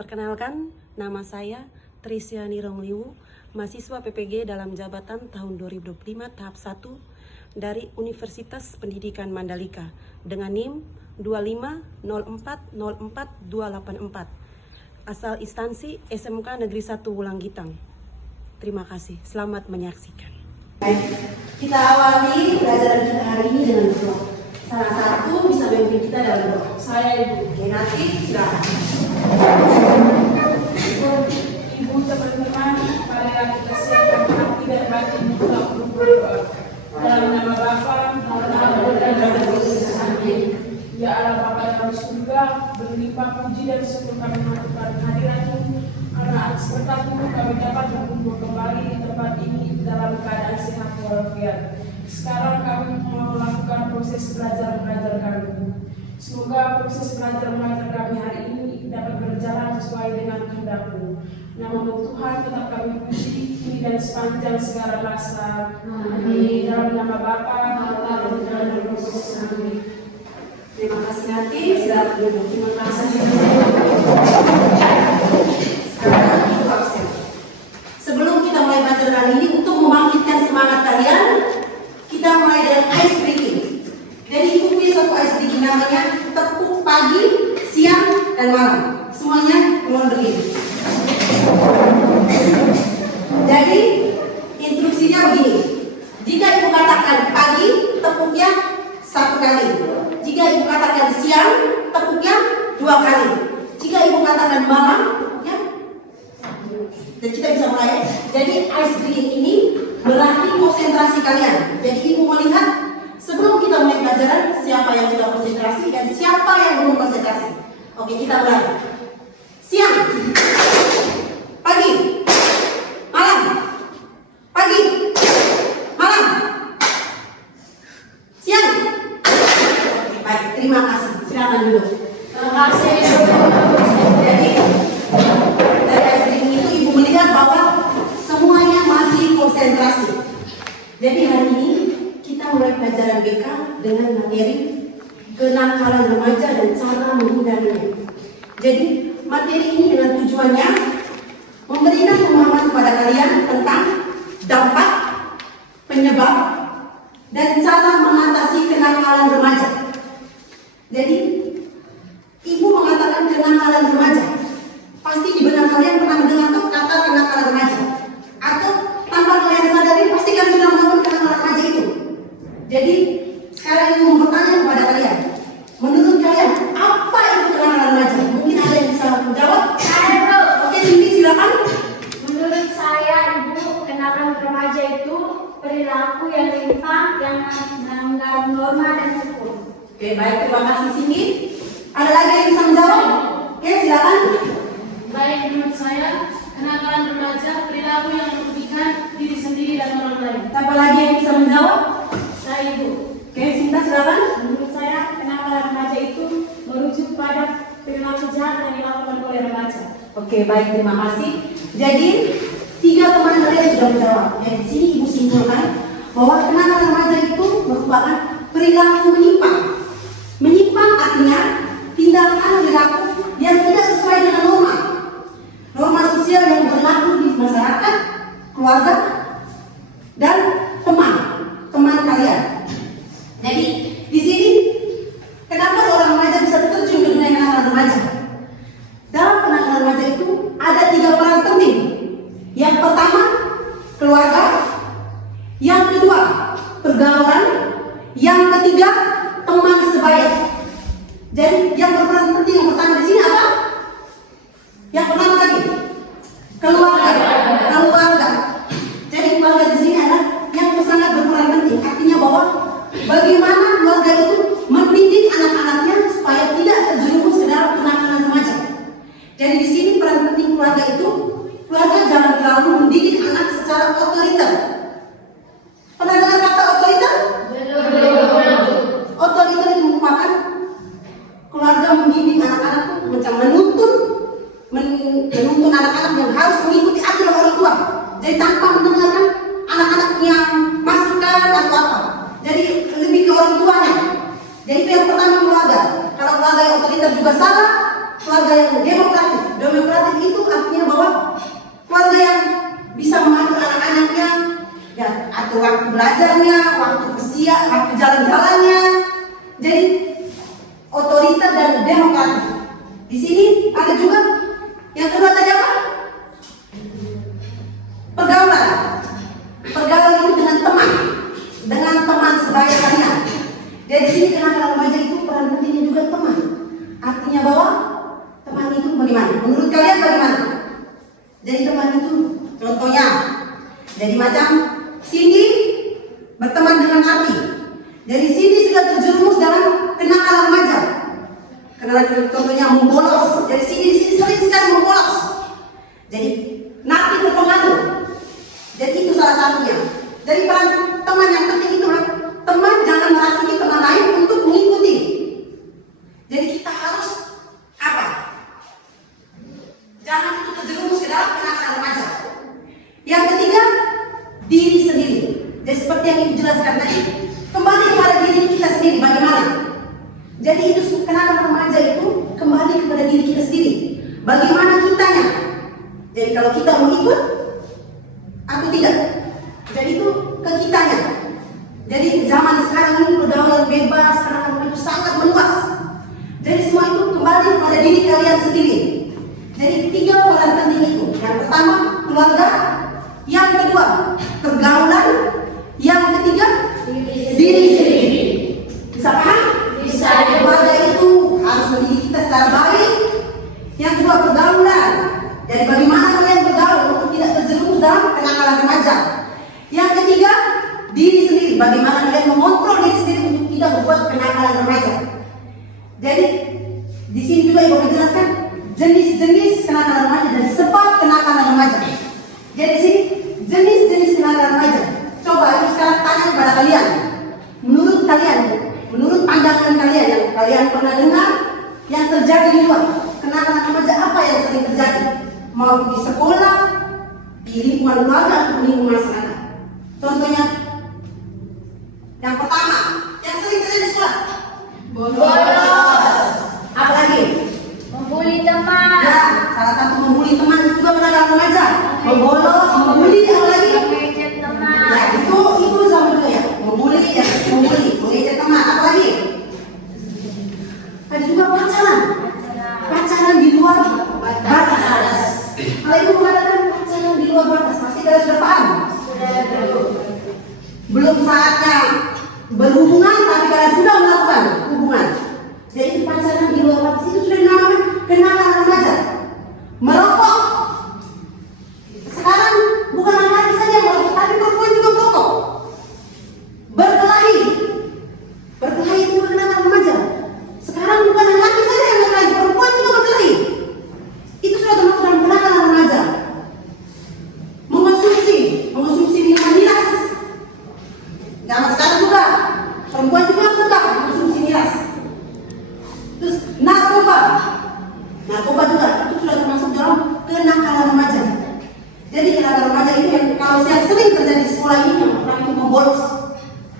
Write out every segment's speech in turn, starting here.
Perkenalkan, nama saya Trisiani Rongliwu, mahasiswa PPG dalam jabatan tahun 2025 tahap 1 dari Universitas Pendidikan Mandalika dengan NIM 250404284, asal instansi SMK Negeri 1 Wulanggitang. Terima kasih, selamat menyaksikan. Baik, kita awali pelajaran kita hari ini dengan doa. Salah satu bisa memimpin kita dalam doa. Saya Ibu. Oke, nanti silakan. Ibu teman-teman, marilah kita siapkan hati dan batin untuk berdoa. Dalam nama Bapa, Anak, dan Roh Kudus. Amin. Ya Allah Bapa dalam surga, berlimpah puji dan syukur kami mengaturkan hadirat-Mu, karena atas berkat-Mu kami dapat berkumpul kembali di tempat ini dalam keadaan sehat walafiat. Sekarang kami mau melakukan proses belajar mengajar kami. Semoga proses belajar mengajar kami hari ini dapat berjalan sesuai dengan kehendak-Mu. Nama-Mu Tuhan tetap kami puji kini dan sepanjang segala masa. Amin. Dalam nama Bapa, Anak, dan Roh Kudus. Amin. Terima kasih nanti. Silakan duduk. Terima kasih. Sekarang Ibu absen. Sebelum kita mulai belajar kali ini, untuk membangkitkan semangat kalian, kita mulai dengan ice breaking. Jadi Ibu punya satu ice breaking namanya tepuk pagi, siang, dan malam. Semuanya mohon berdiri. Jadi instruksinya begini. Jika Ibu katakan pagi, tepuknya 1 kali. Jika Ibu katakan siang, tepuknya 2 kali. Jika Ibu katakan malam, ya. Dan kita bisa mulai. Jadi ice breaking ini melatih konsentrasi kalian. Jadi Ibu melihat sebelum kita mulai pelajaran siapa yang sudah konsentrasi dan siapa yang belum konsentrasi. Oke, kita mulai. Siang, pagi, malam, pagi, malam, siang. Oke, baik, terima kasih. Silakan duduk. Terima kasih. Jadi dari ice breaking itu Ibu melihat bahwa semuanya masih konsentrasi. Jadi hari ini kita mulai pelajaran BK dengan materi kenakalan remaja dan cara menghindarinya. Jadi materi ini dengan tujuannya memberikan pemahaman kepada kalian tentang dampak, penyebab, dan cara mengatasi kenakalan remaja. Jadi Ibu mengatakan kenakalan remaja, pasti di benak kalian pernah mendengar kata kenakalan remaja, atau tanpa kalian sadari pasti kalian sudah melakukan kenakalan remaja itu. Jadi sekarang Ibu mau bertanya kepada kalian, menurut kalian apa itu kenakalan remaja? Mungkin ada yang bisa menjawab? Saya tahu. Oke, Cindy silakan. Menurut saya, Ibu, kenakalan remaja itu perilaku yang menyimpang, yang melanggar norma dan hukum. Oke, baik, terima kasih Cindy. Ada lagi yang bisa menjawab? Oke, silakan. Baik, menurut saya, kenakalan remaja perilaku yang merugikan diri sendiri dan orang lain. Siapa lagi yang bisa menjawab? Saya, Ibu. Oke, Sinta silakan. Menurut saya, kenakalan remaja itu merujuk pada perilaku jahat yang dilakukan oleh remaja. Oke, baik, terima kasih. Jadi 3 teman kalian sudah menjawab. Dan di sini Ibu simpulkan bahwa kenakalan remaja itu merupakan perilaku menyimpang. Menyimpang artinya tindakan perilaku yang tidak sesuai dengan norma sosial yang berlaku di masyarakat, keluarga, dan teman kalian. Jadi di sini kenapa seorang remaja bisa terjun ke dunia kenakalan remaja? Dalam kenakalan remaja itu ada 3 peran penting. Yang pertama, keluarga. Yang kedua, pergaulan. Yang ketiga, teman sebaya. Jadi yang berperan penting yang pertama di sini apa? Yang pertama tadi, keluarga. Jadi keluarga di sini adalah yang sangat berperan penting. Artinya bahwa bagaimana keluarga itu mendidik anak-anaknya supaya tidak terjerumus ke dalam kenakalan remaja. Jadi di sini peran penting keluarga itu, keluarga jangan terlalu mendidik anak secara otoriter. Pernah dengar kata otoriter? Otoriter itu merupakan keluarga mendidik anak-anak itu macam menuntun anak-anak yang harus mengikuti aturan orang tua. Jadi tanpa mendengarkan anak-anak yang masukan atau apa. Jadi lebih ke orang tuanya. Jadi itu yang pertama keluarga. Kalau keluarga yang otoriter juga salah, keluarga yang demokratis belajarnya, waktu usia, waktu jalan-jalannya. Jadi otoriter dan demokratis. Di sini ada juga yang kedua tadi apa? Pergaulan. Pergaulan itu dengan teman sebaya kalian. Jadi di sini kenakalan remaja itu peran pentingnya juga teman. Artinya bahwa teman itu bagaimana? Menurut kalian bagaimana? Jadi teman itu contohnya, jadi macam Cindy berteman dengan Arti. Jadi Cindy sudah terjerumus dalam kenakalan remaja. Contohnya membolos. Jadi Cindy di sini sering sekali membolos. Jadi Nati terpengaruh. Jadi itu salah satunya. Jadi peran teman yang penting itu teman jangan merasuki teman lain untuk mengikuti. Jadi kita harus apa? Jangan itu terjerumus ke dalam kenakalan remaja. Yang ketiga, diri sendiri. Jadi seperti yang Ibu jelaskan tadi, kembali kepada diri kita sendiri. Bagaimana? Jadi itu kenakalan remaja itu kembali kepada diri kita sendiri. Bagaimana kitanya? Jadi kalau kita mau ikut atau tidak? Jadi itu ke kitanya. Jadi zaman sekarang ini pergaulan bebas, kenakalan itu sangat meluas. Jadi semua itu kembali kepada diri kalian sendiri. Jadi 3 peran penting itu. Yang pertama, keluarga. Yang kedua, pergaulan. Yang ketiga, diri sendiri. Bisa paham? Bisa. Keluarga itu harus mendidik kita secara baik. Yang kedua, pergaulan. Jadi bagaimana kalian bergaul untuk tidak terjerumus dalam kenakalan remaja. Yang ketiga, diri sendiri. Bagaimana kalian mengontrol diri sendiri untuk tidak membuat kenakalan remaja. Jadi di sini juga Ibu menjelaskan jenis-jenis kenakalan remaja dan sebab kenakalan remaja. Jadi di sini jenis-jenis kenakalan remaja. Coba Ibu sekarang tanya kepada kalian. Menurut kalian, menurut pandangan kalian yang kalian pernah dengar yang terjadi di luar, kenakalan remaja apa yang sering terjadi? Mau di sekolah, di lingkungan keluarga atau lingkungan masyarakat. Contohnya, yang pertama, yang sering terjadi di sekolah. Bolos. Apa lagi? Membuli teman. Ya, salah satu membuli teman itu juga kenakalan remaja. Membolos, membuli, apa lagi? Mengejek teman. Ya, itu sama juga ya. Membuli, mengejek teman. Apa lagi? Ada juga pacaran di luar batas. Kalau Ibu mengatakan pacaran di luar batas, pasti kalian sudah paham. Belum saatnya berhubungan, tapi kalian sudah melakukan hubungan. Jadi itu pacaran di luar batas itu sudah dinamakan kenakalan remaja. Merokok. Sekarang bukan laki-laki saja yang merokok, tapi perempuan juga merokok. Berkelahi itu kenakalan remaja. Sekarang bukan laki saja yang berkelahi, perempuan juga berkelahi. Itu sudah termasuk dalam kenakalan remaja. Mengonsumsi minuman miras. Zaman sekarang juga perempuan juga suka mengonsumsi miras. Terus narkoba juga itu sudah termasuk dalam kenakalan remaja. Jadi kenakalan remaja itu yang kalau yang sering terjadi di sekolah ini yang orang itu membolos.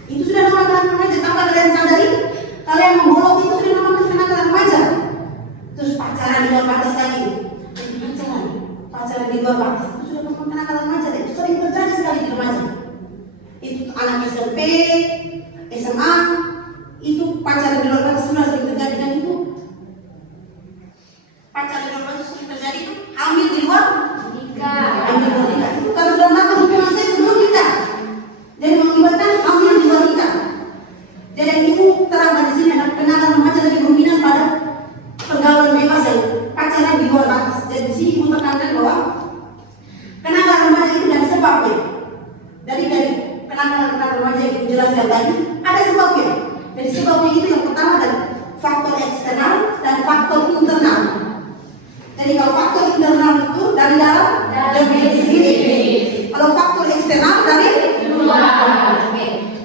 Itu sudah kenakalan remaja. Tanpa kalian sadari, kalian membolos itu sudah namanya kenakalan remaja. Terus pacaran di luar batas lagi. Pacaran di luar batas itu sudah namanya kenakalan remaja. Itu sering terjadi sekali di remaja. Itu anak SMP, SMA, itu pacaran di luar batas sudah sering terjadi. Dan itu pacaran di luar batas sering terjadi itu hamil di luar nikah. Itu kalau sudah melakukan hubungan seks sebelum nikah dan mengakibatkan hamil di luar nikah. Jadi Ibu terangkan di sini adalah kenakalan remaja lebih dominan pada pergaulan bebas dan pacaran di luar batas. Dan di sini Ibu tekankan bahwa kenakalan remaja itu dan sebabnya. Dari kenakalan remaja yang dijelaskan tadi ada sebabnya. Jadi sebabnya itu yang pertama adalah faktor eksternal dan faktor internal. Jadi kalau faktor internal itu dari dalam diri sendiri. Kalau faktor eksternal dari luar.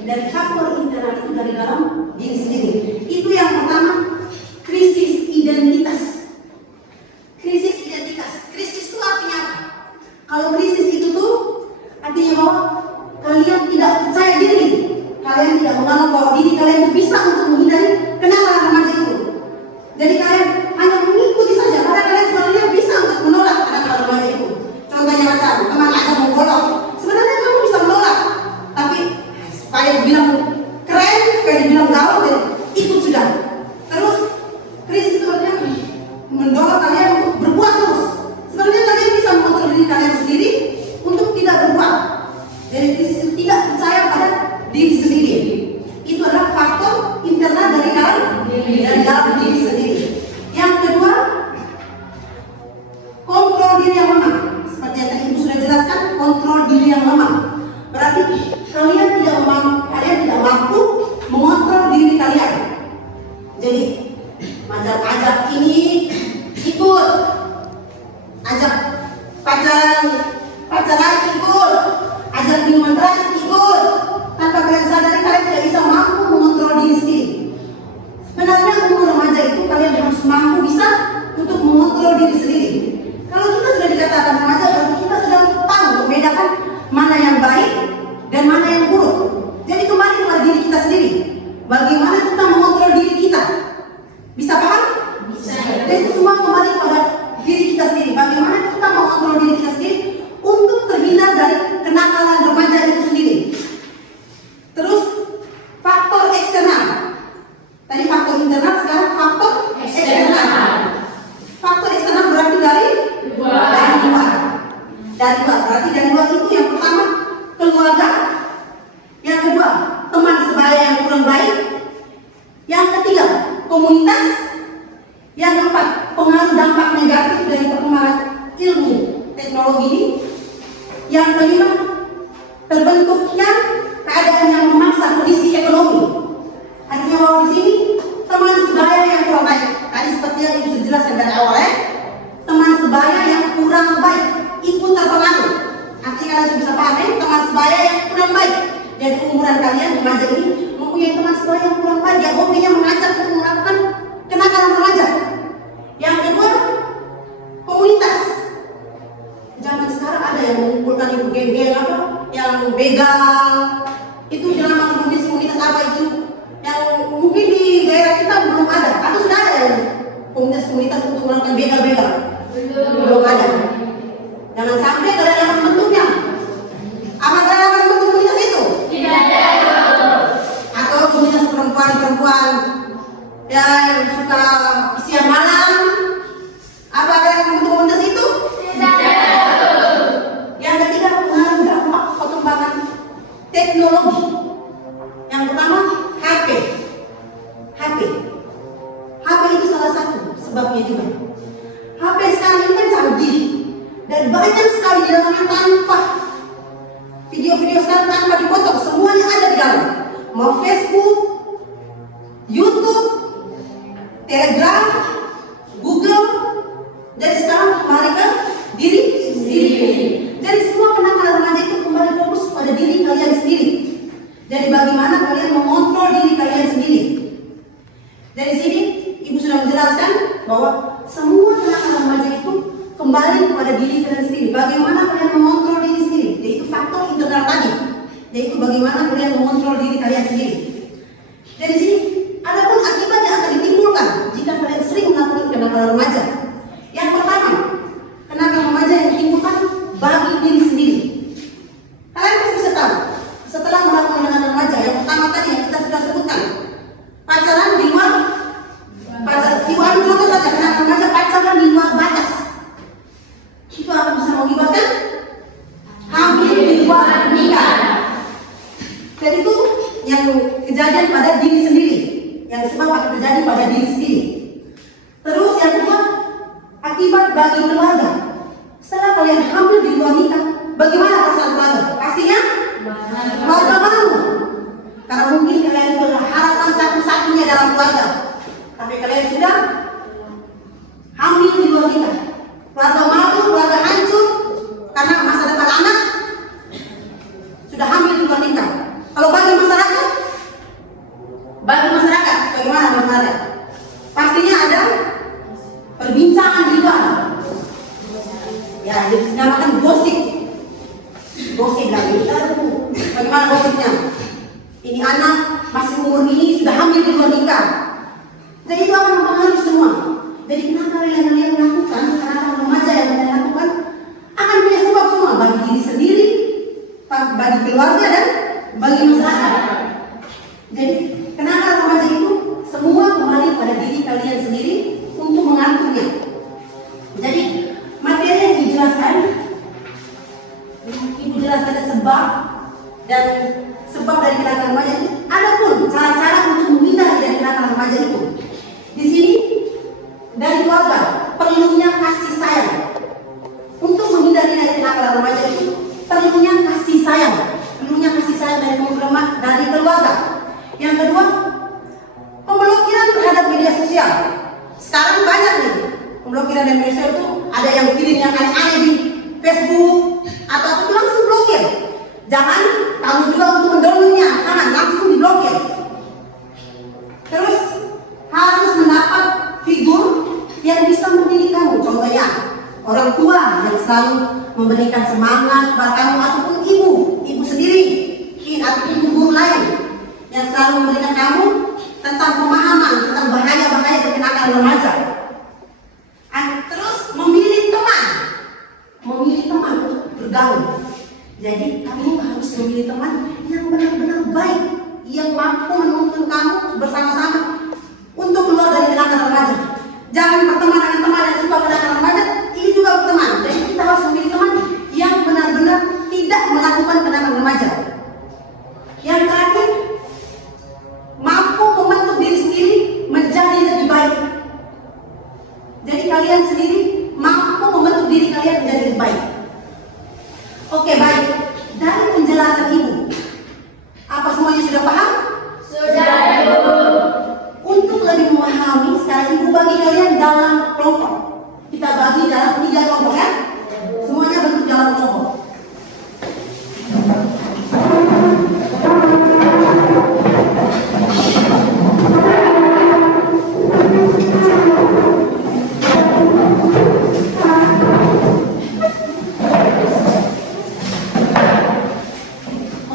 Dan faktor internal itu dari dalam diri sendiri. Itu yang pertama, krisis identitas. Krisis identitas. Krisis itu artinya apa? Kalau krisis itu tuh artinya bahwa kalian tidak percaya diri. Kalian tidak menganggap bahwa diri kalian itu bisa untuk menghindari kenakalan remaja itu. Jadi kalian hanya mengikuti saja, karena kalian sebenarnya bisa untuk menolak kenakalan remaja itu. Contohnya macam teman ajak mau bolos, sebenarnya kamu bisa menolak, tapi diri yang lemah. Seperti yang tadi Ibu sudah jelaskan, kontrol diri yang lemah. Berarti kalian tidak mampu mengontrol diri kalian. Jadi ajak ini ikut, ajak pacaran ikut, ajak minuman keras ikut. Tanpa kalian sadari kalian tidak bisa mampu mengontrol diri sendiri. Sebenarnya umur remaja itu kalian harus mampu bisa untuk mengontrol diri sendiri. Kalau kita sudah dikatakan remaja, berarti kita sudah tahu membedakan mana yang baik dan mana yang buruk. Jadi kembali kepada diri kita sendiri. Bagaimana kita mengontrol diri kita? Bisa paham? Bisa. Dan itu semua kembali kepada diri kita sendiri. Bagaimana kita mengontrol diri kita sendiri untuk terhindar dari kenakalan remaja itu sendiri. Terus faktor eksternal. Tadi faktor internal, sekarang faktor eksternal. Faktor eksternal berarti dari luar. Dari luar. Berarti dari luar itu yang pertama keluarga, yang kedua teman sebaya yang kurang baik, yang ketiga komunitas, yang keempat pengaruh dampak negatif dari perkembangan ilmu teknologi ini, yang kelima terbentuknya keadaan yang memaksa kondisi ekonomi. Artinya bahwa di sini teman sebaya yang kurang baik. Tadi seperti yang Ibu sudah jelaskan dari awal ya, teman sebaya yang kurang baik ikut terpengaruh. Artinya kalian sudah bisa paham ya, teman sebaya yang kurang baik. Jadi umuran kalian remaja ini mempunyai teman sebaya yang kurang baik, yang hobinya mengajak untuk melakukan kenakalan remaja. Yang kedua komunitas. Zaman sekarang ada yang mengumpulkan ibu geng-geng apa, yang begal. Itu dalam komunitas apa itu? Yang mungkin di daerah kita belum ada, atau sudah ada ya komunitas untuk melakukan begal-begal? Belum ada. Jangan sampai kalian yang membentuknya. Apa kalian akan membentuk komunitas itu? Tidak ada. Atau komunitas perempuan-perempuan yang suka siang malam? Apa kalian akan membentuk komunitas itu? Tidak ada. Yang ketiga, pengaruh dampak perkembangan teknologi. Yang pertama HP itu salah satu sebabnya juga. HP sekarang ini kan canggih dan banyak sekali di dalamnya tanpa video-video sekarang tanpa dipotong, semuanya ada di dalam. Mau Facebook, YouTube, Telegram, Google. Jadi sekarang kembali ke diri sendiri. Jadi semua kenakalan remaja itu kembali fokus pada diri kalian sendiri. Jadi bagaimana kalian mengontrol diri kalian sendiri. Dari sini Ibu sudah menjelaskan bahwa semua kenakalan remaja itu kembali kepada diri kalian sendiri. Bagaimana kalian mengontrol diri sendiri, yaitu faktor internal tadi, yaitu bagaimana kalian mengontrol diri kalian sendiri. Dari sini ada pun akibat yang akan ditimbulkan jika kalian sering melakukan kenakalan remaja. Yang pertama, kenakalan remaja yang ditimbulkan bagi diri sendiri. Kalian pasti bisa tahu, setelah melakukan kenakalan remaja, yang pertama tadi yang kita sudah sebutkan, pacaran di luar contoh saja, kenakalan remaja pacaran di luar batas. Itu akan bisa mengakibatkan hamil di luar nikah. Dan itu yang kejadian pada diri sendiri, yang sebab akan terjadi pada diri sendiri. Terus yang kedua, akibat bagi keluarga. Setelah kalian hamil di luar nikah, bagaimana perasaan keluarga? Pastinya keluarga malu, karena mungkin kalian itu adalah harapan satu-satunya dalam keluarga. Tapi kalian sudah hamil di luar nikah. Keluarga malu, keluarga hancur karena masa depan anak sudah hamil di luar nikah. Kalau bagi masyarakat bagaimana masyarakat? Pastinya ada perbincangan di luar. Ya, jadi dinamakan gosip lagi. Bagaimana gosipnya? Ini anak masih umur ini sudah hamil di luar nikah. Jadi itu akan mempengaruhi semua. Jadi kenakalan yang kalian lakukan, kenakalan remaja yang kalian lakukan akan punya sebab semua bagi diri sendiri, bagi keluarga dan bagi masyarakat. Jadi kenakalan remaja itu semua kembali pada diri kalian sendiri untuk mengaturnya. Jadi materi yang dijelaskan, Ibu jelaskan sebab dari kenakalan remaja itu. Ada pun cara-cara untuk menghindari dari kenakalan remaja itu. Di sini dari keluarga perlunya kasih sayang. yang aneh-aneh di Facebook atau itu langsung blokir. Jangan kamu juga untuk mendownloadnya, jangan langsung diblokir. Terus harus mendapat figur yang bisa mendidik kamu. Contohnya orang tua yang selalu memberikan semangat kepada kamu, ataupun ibu sendiri atau ibu guru lain yang selalu memberikan kamu tentang pemahaman tentang bahaya-bahaya perkenalkan remaja. Terus memilih teman untuk bergaul. Jadi kamu harus memilih teman yang benar-benar baik, yang mampu menuntun kamu bersama-sama untuk keluar dari kenakalan remaja. Jangan berteman dengan teman yang suka kenakalan remaja, ini juga berteman. Jadi kita harus memilih teman yang benar-benar tidak melakukan kenakalan remaja. Yang terakhir, mampu membentuk diri sendiri menjadi lebih baik. Jadi kalian sendiri mampu membentuk diri kalian menjadi lebih baik. Oke, baik. Dari penjelasan Ibu, apa semuanya sudah paham? Sudah, Ibu. Untuk lebih memahami, sekarang Ibu bagi kalian dalam kelompok. Kita bagi dalam 3 kelompok ya. Semuanya bentuk dalam kelompok.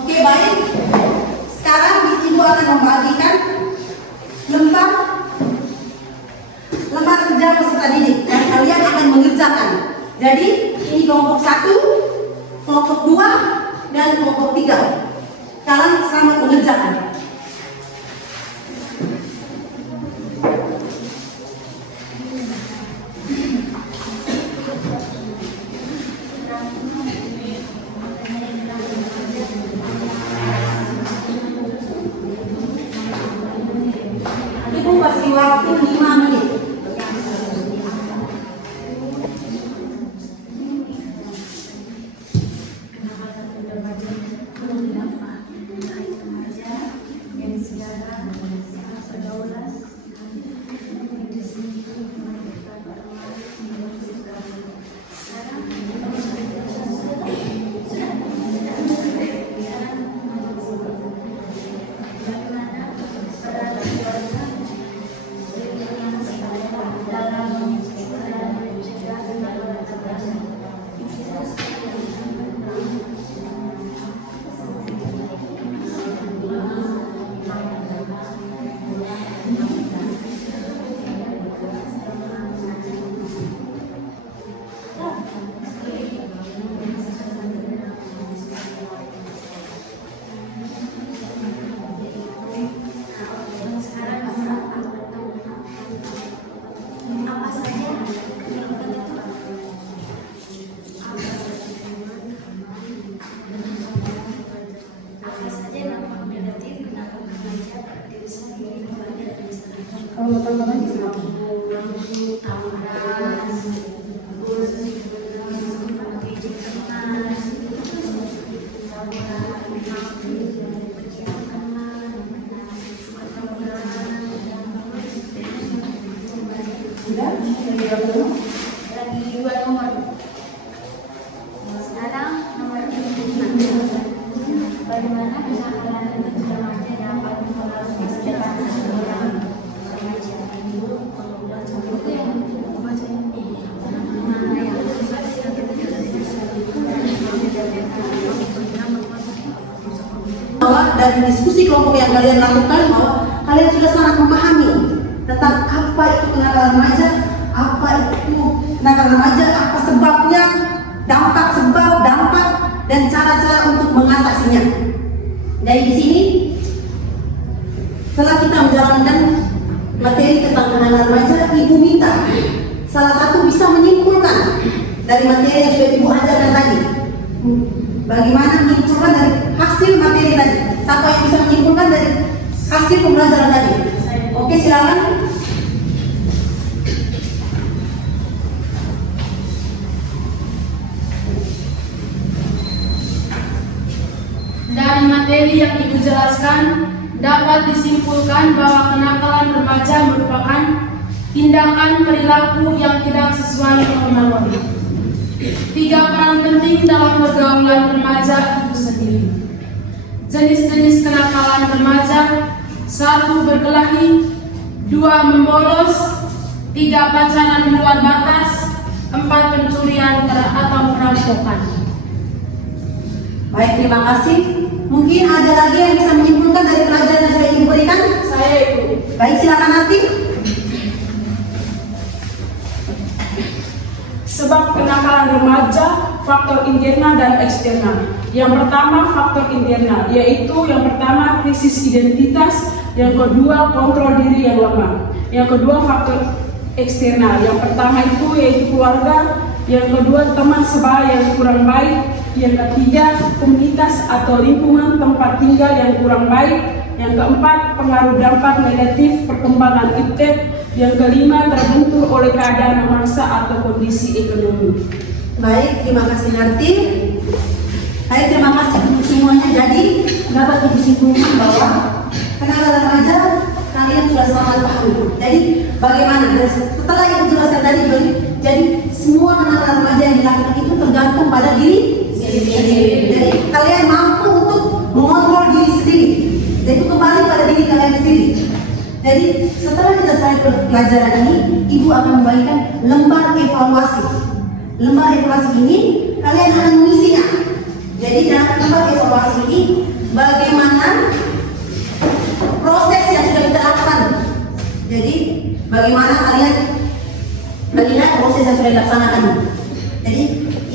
Oke, baik. Sekarang Ibu akan membagikan lembar kerja peserta didik dan kalian akan mengerjakan. Jadi ini kelompok 1, kelompok 2, dan kelompok 3. Kalian sama mengerjakan. Ibu kasih waktu 5 menit. Lagi 2 nomor. Sekarang nomor 5. Bagaimana kenakalan remaja dapat mempengaruhi masa depan seseorang? Bahwa dari diskusi kelompok yang kalian lakukan, bahwa kalian sudah sangat memahami tentang apa itu kenakalan remaja, apa itu kenakalan remaja, apa sebabnya, dampak, dan cara-cara untuk mengatasinya. Dari di sini, setelah kita menjalankan materi tentang kenakalan remaja, Ibu minta salah satu bisa menyimpulkan dari materi yang sudah Ibu ajarkan tadi. Bagaimana menyimpulkan dari hasil materi tadi? Siapa yang bisa menyimpulkan dari hasil pembelajaran tadi? Oke, silakan. Dari materi yang Ibu jelaskan, dapat disimpulkan bahwa kenakalan remaja merupakan tindakan perilaku yang tidak sesuai kemauan. 3 peran penting dalam pergaulan remaja itu sendiri. Jenis-jenis kenakalan remaja: 1. Berkelahi, 2. Membolos, 3. Pacaran di luar batas, 4. Pencurian atau perampokan. Baik, terima kasih. Mungkin ada lagi yang bisa menyimpulkan dari pelajaran yang sudah Ibu berikan? Saya Ibu. Baik, silakan nanti. Sebab kenakalan remaja, faktor internal dan eksternal. Yang pertama faktor internal, yaitu yang pertama krisis identitas, yang kedua kontrol diri yang lemah, yang kedua faktor eksternal. Yang pertama itu yaitu keluarga, yang kedua teman sebaya yang kurang baik, yang ketiga komunitas atau lingkungan tempat tinggal yang kurang baik, yang keempat pengaruh dampak negatif perkembangan iptek, yang kelima terbentur oleh keadaan memaksa atau kondisi ekonomi. Baik, terima kasih Narti. Baik, terima kasih untuk semuanya. Jadi dapat disimpulkan bahwa kenakalan remaja kalian sudah sangat paham. Jadi bagaimana? Setelah Ibu jelaskan tadi, jadi semua kenakalan remaja yang dilakukan itu tergantung pada diri sendiri. Jadi kalian mampu untuk mengontrol diri sendiri. Jadi kembali pada diri kalian sendiri. Jadi setelah kita selesai pelajaran ini, Ibu akan membagikan lembar evaluasi. Lembar evaluasi ini kalian akan mengisinya. Jadi dalam lembar evaluasi ini bagaimana proses yang sudah kita lakukan. Jadi bagaimana kalian melihat proses yang sudah dilaksanakan. Jadi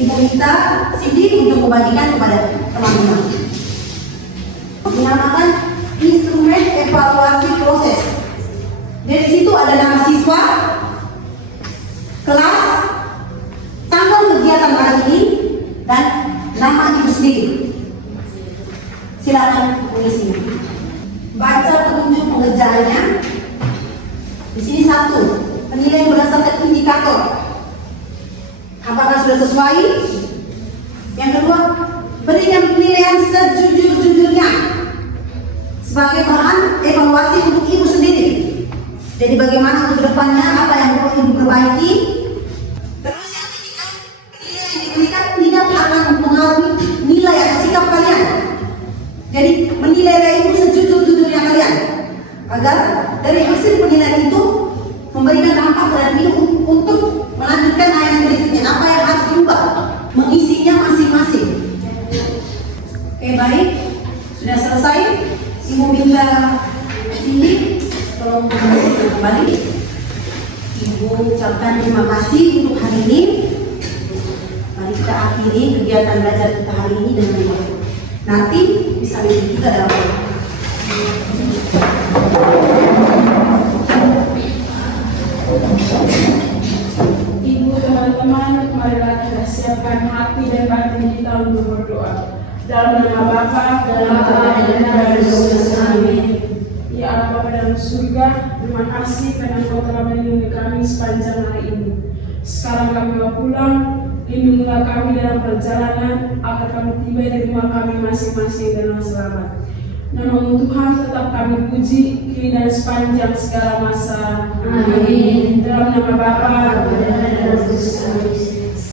Ibu minta Cindy untuk membagikan kepada teman-teman. Dinamakan instrumen evaluasi proses. Dari situ ada nama siswa, kelas, tanggal kegiatan hari ini, dan nama Ibu sendiri. Silakan mengisi. Baca petunjuk pengerjaannya. Di sini 1, penilaian berdasarkan indikator. Apakah sudah sesuai? Yang kedua, berikan penilaian sejujur-jujurnya sebagai bahan evaluasi untuk Ibu sendiri. Jadi bagaimana untuk depannya, apa yang perlu Ibu perbaiki. Terus yang ketiga, penilaian yang diberikan tidak akan mempengaruhi nilai atau sikap kalian. Jadi menilai Ibu sejujur-jujurnya kalian, agar dari hasil penilaian itu memberikan dampak terhadap Ibu untuk melanjutkan ayat berikutnya, apa yang harus diubah, mengisinya masing-masing. Oke, baik, sudah selesai. Ibu minta ini tolong kembali. Ibu ucapkan terima kasih untuk hari ini. Mari kita akhiri kegiatan belajar kita hari ini dengan doa. Nanti bisa lebih juga dalam doa. Ibu, teman-teman, marilah kita siapkan hati dan batin kita untuk berdoa. Dalam nama Bapa, dalam nama dan Amin. Ya Allah Bapa dalam surga, terima kasih karena Engkau telah melindungi kami sepanjang hari ini. Sekarang kami mau pulang, lindungilah kami dalam perjalanan, agar kami tiba di rumah kami masing-masing dengan selamat. Nama Tuhan tetap kami puji, kini dan sepanjang segala masa. Amin. Dalam nama Bapa dan Anak dan Roh Kudus.